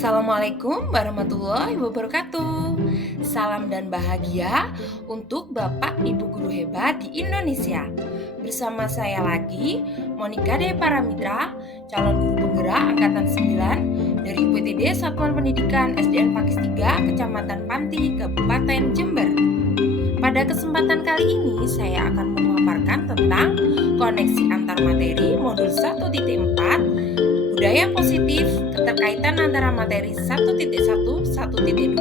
Assalamualaikum warahmatullahi wabarakatuh. Salam dan bahagia untuk Bapak Ibu guru hebat di Indonesia. Bersama saya lagi, Monika De Paramitra, calon guru penggerak angkatan 9 dari UPTD Satuan Pendidikan SDN Pakis 3, Kecamatan Panti, Kabupaten Jember. Pada kesempatan kali ini, saya akan memaparkan tentang koneksi antar materi modul 1.4 budaya positif, keterkaitan antara materi 1.1, 1.2, 1.3,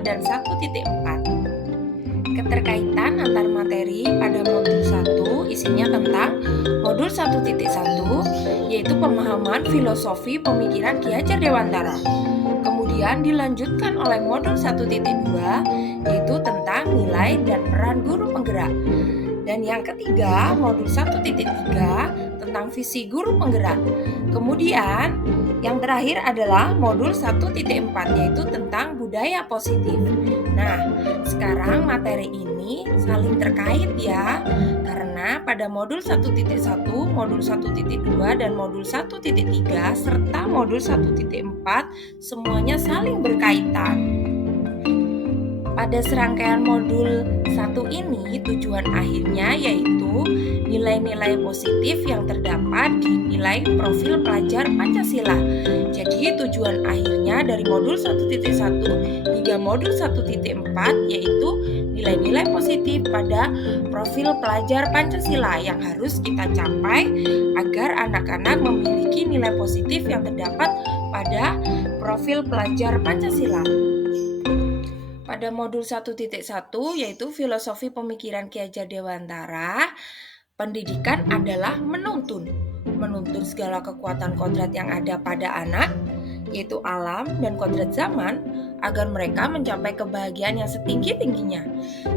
dan 1.4. Keterkaitan antar materi pada modul 1 isinya tentang modul 1.1 yaitu pemahaman filosofi pemikiran Ki Hajar Dewantara. Kemudian dilanjutkan oleh modul 1.2 yaitu tentang nilai dan peran guru penggerak. Dan yang ketiga, modul 1.3 tentang visi guru penggerak. Kemudian yang terakhir adalah modul 1.4 yaitu tentang budaya positif. Nah, sekarang materi ini saling terkait ya, karena pada modul 1.1, modul 1.2 dan modul 1.3 serta modul 1.4 semuanya saling berkaitan. Pada serangkaian modul 1 ini tujuan akhirnya yaitu nilai-nilai positif yang terdapat di nilai profil pelajar Pancasila. Jadi tujuan akhirnya dari modul 1.1 hingga modul 1.4 yaitu nilai-nilai positif pada profil pelajar Pancasila yang harus kita capai agar anak-anak memiliki nilai positif yang terdapat pada profil pelajar Pancasila. Pada modul 1.1 yaitu filosofi pemikiran Ki Hajar Dewantara, pendidikan adalah menuntun segala kekuatan kodrat yang ada pada anak, yaitu alam dan kodrat zaman, agar mereka mencapai kebahagiaan yang setinggi-tingginya.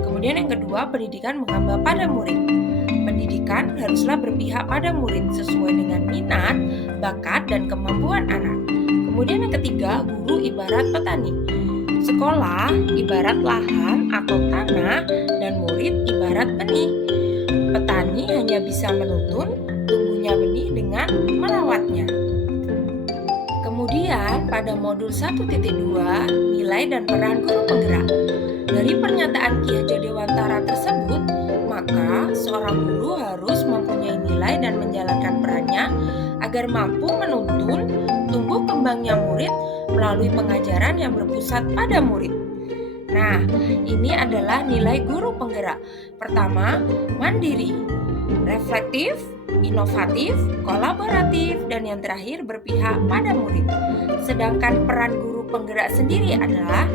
Kemudian yang kedua, pendidikan menghamba pada murid. Pendidikan haruslah berpihak pada murid sesuai dengan minat, bakat, dan kemampuan anak. Kemudian yang ketiga, guru ibarat petani. Sekolah ibarat lahan atau tanah dan murid ibarat benih. Petani hanya bisa menuntun tumbuhnya benih dengan merawatnya. Kemudian pada modul 1.2 nilai dan peran guru penggerak. Dari pernyataan Ki Hajar Dewantara tersebut, maka seorang guru harus mempunyai nilai dan menjalankan perannya agar mampu menuntun tumbuh kembangnya murid melalui pengajaran yang berpusat pada murid. Nah, ini adalah nilai guru penggerak. Pertama, mandiri, reflektif, inovatif, kolaboratif, dan yang terakhir berpihak pada murid. Sedangkan peran guru penggerak sendiri adalah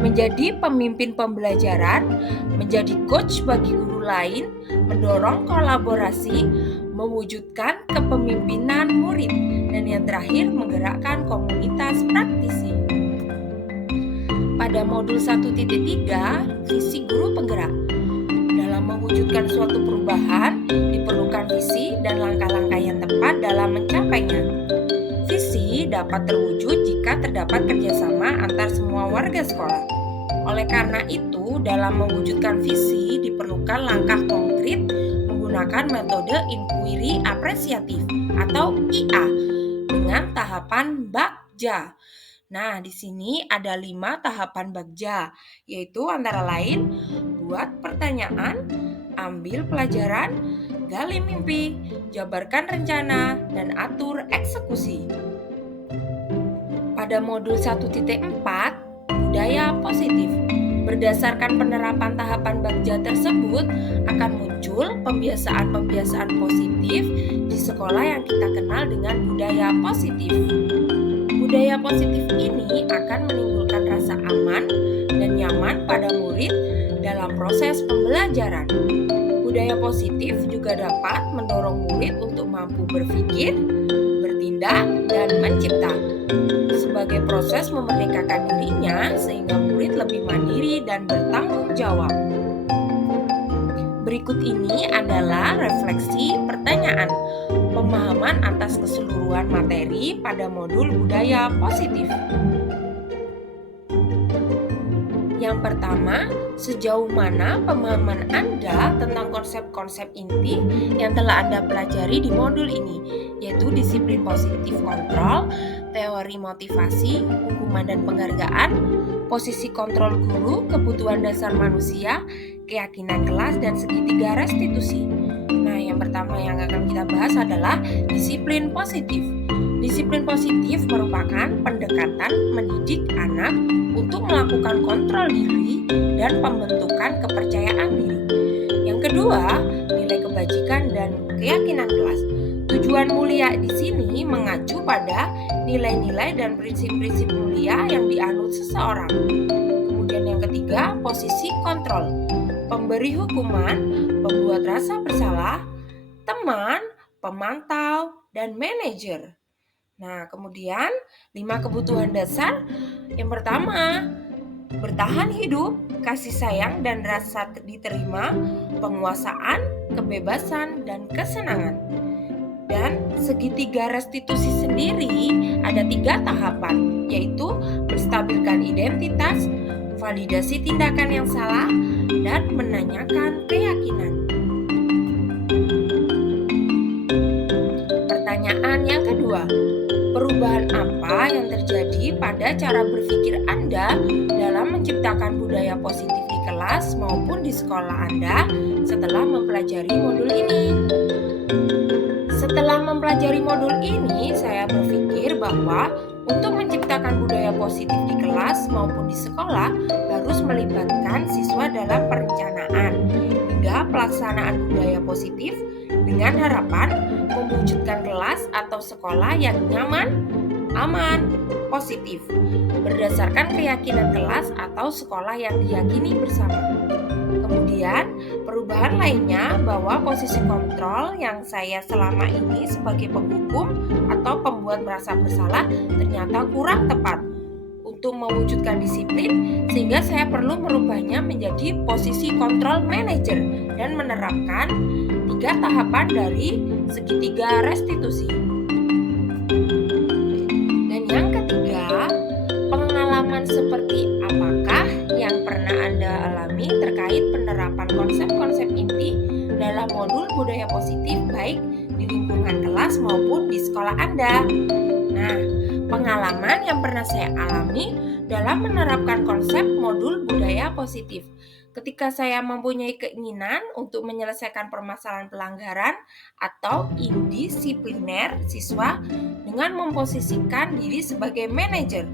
menjadi pemimpin pembelajaran, menjadi coach bagi guru lain, mendorong kolaborasi, mewujudkan kepemimpinan murid, dan yang terakhir menggerakkan komunitas praktisi. Pada modul 1.3, visi guru penggerak. Dalam mewujudkan suatu perubahan, diperlukan visi dan langkah-langkah yang tepat dalam mencapainya. Visi dapat terwujud jika terdapat kerjasama antar semua warga sekolah. Oleh karena itu, dalam mewujudkan visi diperlukan langkah konkret menggunakan metode inquiry apresiatif atau IA dengan tahapan Bagja. Nah, di sini ada 5 tahapan Bagja, yaitu antara lain buat pertanyaan, ambil pelajaran, gali mimpi, jabarkan rencana, dan atur eksekusi. Pada modul 1.4, budaya positif. Berdasarkan penerapan tahapan Bagja tersebut akan muncul pembiasaan-pembiasaan positif di sekolah yang kita kenal dengan budaya positif. Budaya positif ini akan menimbulkan rasa aman dan nyaman pada murid dalam proses pembelajaran. Budaya positif juga dapat mendorong murid untuk mampu berpikir, bertindak, dan mencipta sebagai proses memerdekakan dirinya sehingga murid lebih mandiri dan bertanggung jawab. Berikut ini adalah refleksi pertanyaan pemahaman atas keseluruhan materi pada modul budaya positif. Yang pertama, sejauh mana pemahaman Anda tentang konsep-konsep inti yang telah Anda pelajari di modul ini, yaitu disiplin positif kontrol, teori memberi motivasi, hukuman dan penghargaan, posisi kontrol guru, kebutuhan dasar manusia, keyakinan kelas, dan segitiga restitusi. Nah, yang pertama yang akan kita bahas adalah disiplin positif. Disiplin positif merupakan pendekatan mendidik anak untuk melakukan kontrol diri dan pembentukan kepercayaan diri. Yang kedua, nilai kebajikan dan keyakinan kelas. Tujuan mulia di sini mengacu pada nilai-nilai dan prinsip-prinsip mulia yang dianut seseorang. Kemudian yang ketiga, posisi kontrol. Pemberi hukuman, pembuat rasa bersalah, teman, pemantau, dan manajer. Nah, kemudian 5 kebutuhan dasar. Yang pertama, bertahan hidup, kasih sayang dan rasa diterima, penguasaan, kebebasan, dan kesenangan. Dan segitiga restitusi sendiri ada 3 tahapan, yaitu menstabilkan identitas, validasi tindakan yang salah, dan menanyakan keyakinan. Pertanyaan yang kedua, perubahan apa yang terjadi pada cara berpikir Anda dalam menciptakan budaya positif di kelas maupun di sekolah Anda setelah mempelajari modul ini? Setelah mempelajari modul ini, saya berpikir bahwa untuk menciptakan budaya positif di kelas maupun di sekolah harus melibatkan siswa dalam perencanaan hingga pelaksanaan budaya positif dengan harapan mewujudkan kelas atau sekolah yang nyaman, aman, positif berdasarkan keyakinan kelas atau sekolah yang diyakini bersama. Kemudian, perubahan lainnya bahwa posisi kontrol yang saya selama ini sebagai penghukum atau pembuat merasa bersalah ternyata kurang tepat untuk mewujudkan disiplin, sehingga saya perlu merubahnya menjadi posisi kontrol manajer dan menerapkan 3 tahapan dari segitiga restitusi. Dan yang ketiga, pengalaman seperti apakah yang pernah Anda alami terkait penerapan konsep-konsep inti dalam modul budaya positif baik di lingkungan kelas maupun di sekolah Anda? Nah, pengalaman yang pernah saya alami dalam menerapkan konsep modul budaya positif. Ketika saya mempunyai keinginan untuk menyelesaikan permasalahan pelanggaran atau indisipliner siswa dengan memposisikan diri sebagai manajer.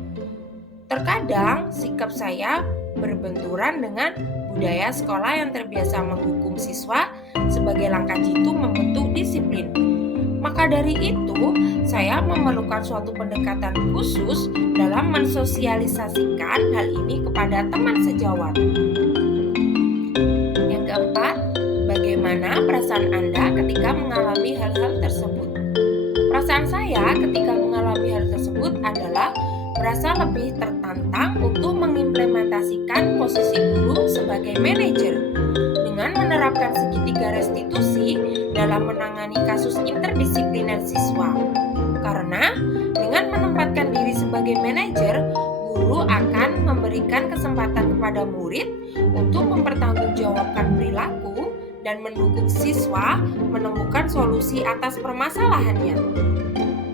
Terkadang sikap saya berbenturan dengan budaya sekolah yang terbiasa menghukum siswa sebagai langkah jitu membentuk disiplin. Maka dari itu, saya memerlukan suatu pendekatan khusus dalam mensosialisasikan hal ini kepada teman sejawat. Yang keempat, bagaimana perasaan Anda ketika mengalami hal-hal tersebut? Perasaan saya ketika mengalami hal tersebut adalah merasa lebih tertantang untuk mengimplementasikan posisi guru sebagai manajer dengan menerapkan segitiga restitusi dalam menangani kasus interdisipliner siswa. Karena dengan menempatkan diri sebagai manajer, guru akan memberikan kesempatan kepada murid untuk mempertanggungjawabkan perilaku dan mendukung siswa menemukan solusi atas permasalahannya.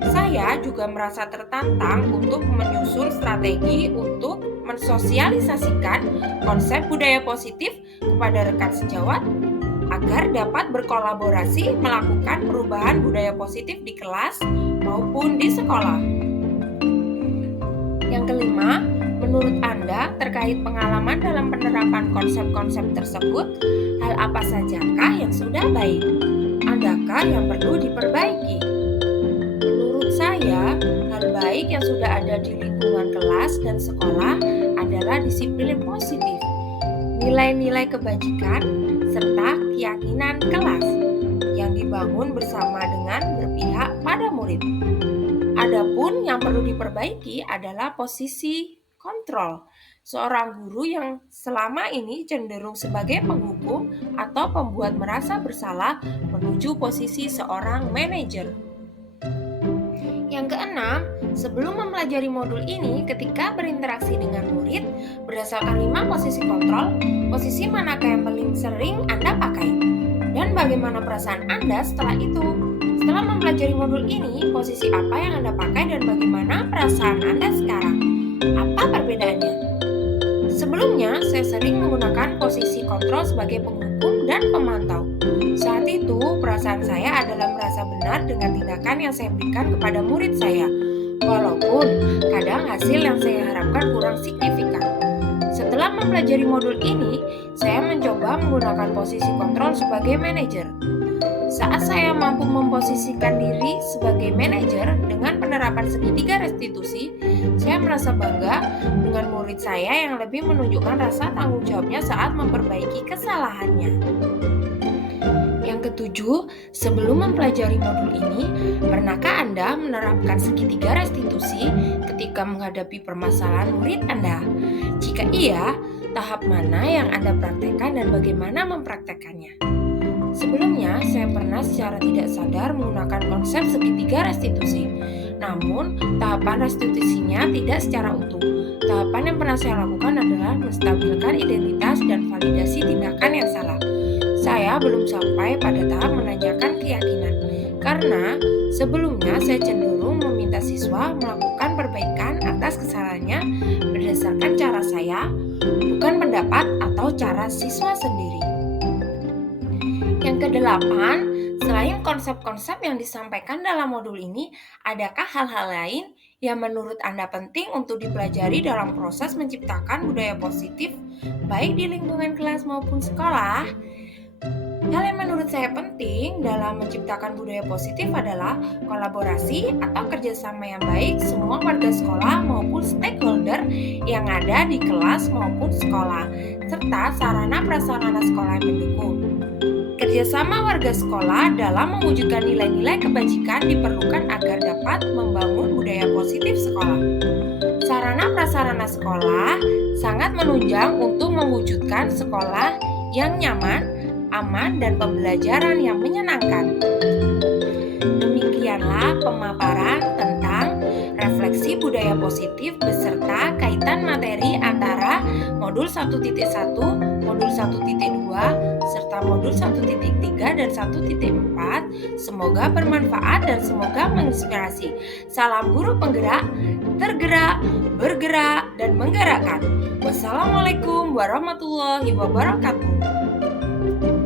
Saya juga merasa tertantang untuk menyusun strategi untuk mensosialisasikan konsep budaya positif kepada rekan sejawat agar dapat berkolaborasi melakukan perubahan budaya positif di kelas maupun di sekolah. Yang kelima, menurut Anda terkait pengalaman dalam penerapan konsep-konsep tersebut, hal apa sajakah yang sudah baik? Adakah yang perlu diperbaiki? Menurut saya, hal baik yang sudah ada di lingkungan kelas dan sekolah adalah disiplin positif, nilai-nilai kebajikan, serta keyakinan kelas yang dibangun bersama dengan berpihak pada murid. Adapun yang perlu diperbaiki adalah posisi kontrol seorang guru yang selama ini cenderung sebagai penghukum atau pembuat merasa bersalah menuju posisi seorang manajer. Yang keenam, sebelum mempelajari modul ini, ketika berinteraksi dengan murid, berdasarkan 5 posisi kontrol, posisi manakah yang paling sering Anda pakai? Dan bagaimana perasaan Anda setelah itu? Setelah Setelah mempelajari modul ini, posisi apa yang Anda pakai dan bagaimana perasaan Anda sekarang? Apa perbedaannya? Sebelumnya, saya sering menggunakan posisi kontrol sebagai penghukum dan pemantau. Saat itu, perasaan saya adalah merasa benar dengan tindakan yang saya berikan kepada murid saya, walaupun kadang hasil yang saya harapkan kurang signifikan. Setelah mempelajari modul ini, saya mencoba menggunakan posisi kontrol sebagai manajer. Saat saya mampu memposisikan diri sebagai manajer dengan penerapan segitiga restitusi, saya merasa bangga dengan murid saya yang lebih menunjukkan rasa tanggung jawabnya saat memperbaiki kesalahannya. Yang ketujuh, sebelum mempelajari modul ini, pernahkah Anda menerapkan segitiga restitusi ketika menghadapi permasalahan murid Anda? Jika iya, tahap mana yang Anda praktekkan dan bagaimana mempraktekannya? Sebelumnya, saya pernah secara tidak sadar menggunakan konsep segitiga restitusi. Namun, tahapan restitusinya tidak secara utuh. Tahapan yang pernah saya lakukan adalah menstabilkan identitas dan validasi tindakan yang salah. Saya belum sampai pada tahap menanyakan keyakinan, karena sebelumnya saya cenderung meminta siswa melakukan perbaikan atas kesalahannya berdasarkan cara saya, bukan pendapat atau cara siswa sendiri. Yang kedelapan, selain konsep-konsep yang disampaikan dalam modul ini, adakah hal-hal lain yang menurut Anda penting untuk dipelajari dalam proses menciptakan budaya positif, baik di lingkungan kelas maupun sekolah? Hal yang menurut saya penting dalam menciptakan budaya positif adalah kolaborasi atau kerjasama yang baik semua warga sekolah maupun stakeholder yang ada di kelas maupun sekolah, serta sarana prasarana sekolah yang mendukung. Kerjasama warga sekolah dalam mewujudkan nilai-nilai kebajikan diperlukan agar dapat membangun budaya positif sekolah. Sarana prasarana sekolah sangat menunjang untuk mewujudkan sekolah yang nyaman, aman, dan pembelajaran yang menyenangkan. Demikianlah pemaparan tentang refleksi budaya positif beserta kaitan materi antara modul 1.1, modul 1.2, serta modul 1.3 dan 1.4. Semoga bermanfaat dan semoga menginspirasi. Salam guru penggerak, tergerak, bergerak, dan menggerakkan. Wassalamualaikum warahmatullahi wabarakatuh.